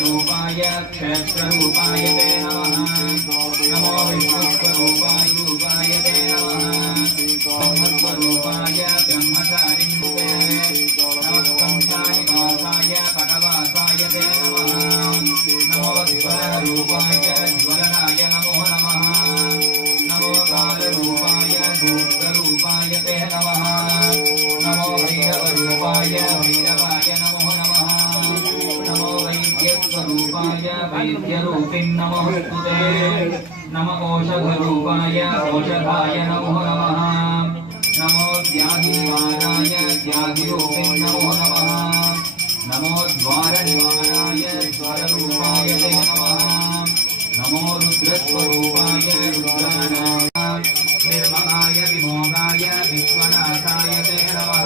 रूपाय क्षेत्ररूपाय ते नमः। नमो विष्णुस्वरूपाय रूपाय ते नमः। ब्रह्मस्वरूपाय ब्रह्मचारिणे नमस्कंसाय वासाय पटवासाय ते नमः। नमो ज्वलरूपाय ज्वलनाय नमो नमः। नमो कालरूपाय धूर्तरूपाय ते नमः। नमो भैरवरूपाय भैरवाय नमो नमः। नमो वैद्यस्वरूपाय वैद्यरूपिन् नमोस्तुते। नमो औषधरूपाय औषधाय नमो नमः। नमो व्याधिनिवाराय व्याधिरूपिन् नमो नमः। नमो द्वारनिवाराय द्वाररूपाय ते नमः। नमो रुद्रस्वरूपाय रुद्रानाय निर्मलाय विमोगाय विश्वनाथाय ते नमः।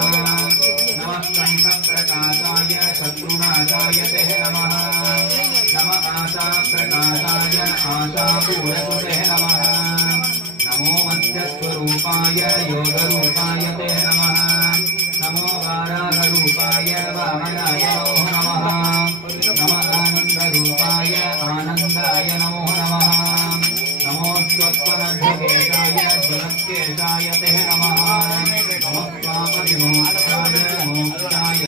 नमः कंठप्रकाशाय शत्रुनाशाय ते नमः। नमः आशाप्रकाशाय आशापूरकुते नमः। नमो मध्यस्वरूपाय योगरूपाय ते नमः। नमो वाराहरूपाय वामनाय नमो नमः। नमः आनन्दरूपाय आनन्दाय नमो नमः। नमो स्वत्वनद्धकेशाय ज्वलत्केशाय ते नमः। नमः पापविमोक्षाय मोक्षाय